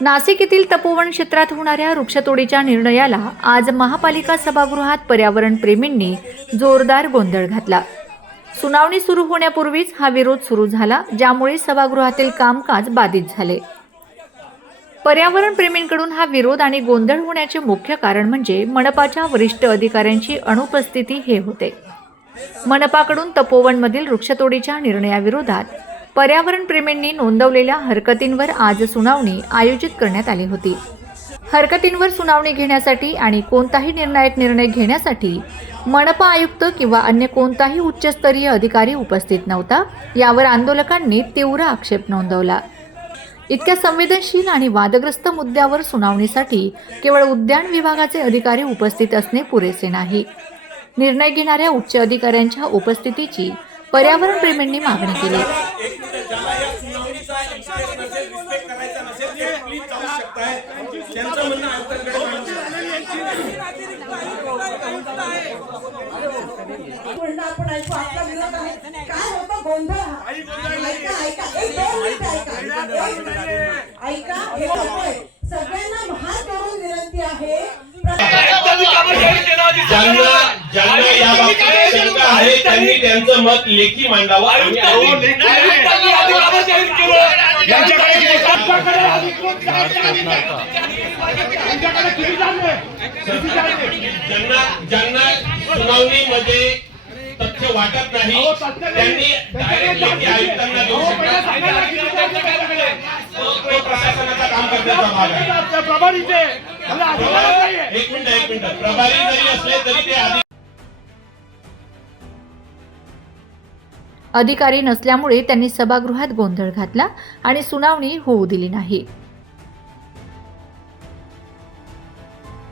नाशिक येथील तपोवन क्षेत्रात होणाऱ्या वृक्षतोडीच्या निर्णयाला आज महापालिका सभागृहात पर्यावरण प्रेमींनी जोरदार गोंधळ घातला. सुनावणी सुरू होण्यापूर्वीच हा विरोध सुरू झाला ज्यामुळे सभागृहातील कामकाज बाधित झाले. पर्यावरण प्रेमींकडून हा विरोध आणि गोंधळ होण्याचे मुख्य कारण म्हणजे मनपाच्या वरिष्ठ अधिकाऱ्यांची अनुपस्थिती हे होते. मनपाकडून तपोवनमधील वृक्षतोडीच्या निर्णयाविरोधात पर्यावरण प्रेमींनी नोंदवलेल्या हरकतींवर आज सुनावणी आयोजित करण्यात आली होती. हरकतींवर सुनावणी घेण्यासाठी आणि कोणताही निर्णायक निर्णय घेण्यासाठी मनपा आयुक्त किंवा अन्य कोणताही उच्चस्तरीय अधिकारी उपस्थित नव्हता यावर आंदोलकांनी तीव्र आक्षेप नोंदवला. इतक्या संवेदनशील आणि वादग्रस्त मुद्द्यावर सुनावणीसाठी केवळ उद्यान विभागाचे अधिकारी उपस्थित असणे पुरेसे नाही. निर्णय घेणाऱ्या उच्च अधिकाऱ्यांच्या उपस्थितीची पर्यावरण प्रेमींनी मागणी केली. एक आपण ऐकू आपला विरोध आहे. काय होतं गोंधळ हा? ऐका ऐका एक दोन मिनिटं ऐका. ऐका. हे होतंय. सगळ्यांना हात जोडून विनंती आहे. ज्यांना ज्यांना या बाबतीत शंका आहे त्यांनी त्यांचं मत लेखी मांडावं. आणि ज्यांना ज्यांना सुनावणीमध्ये वाटत नाही. त्यांनी डायरेक्ट लेखी आयुक्तांना देऊ शकतात तो प्रशासनाचा काम करण्याचा भाग आहे. प्रभारीचे. एक मिनिट एक मिनिट. प्रभारी जरी असले तरी ते आधी अधिकारी नसल्यामुळे त्यांनी सभागृहात गोंधळ घातला आणि सुनावणी होऊ दिली नाही.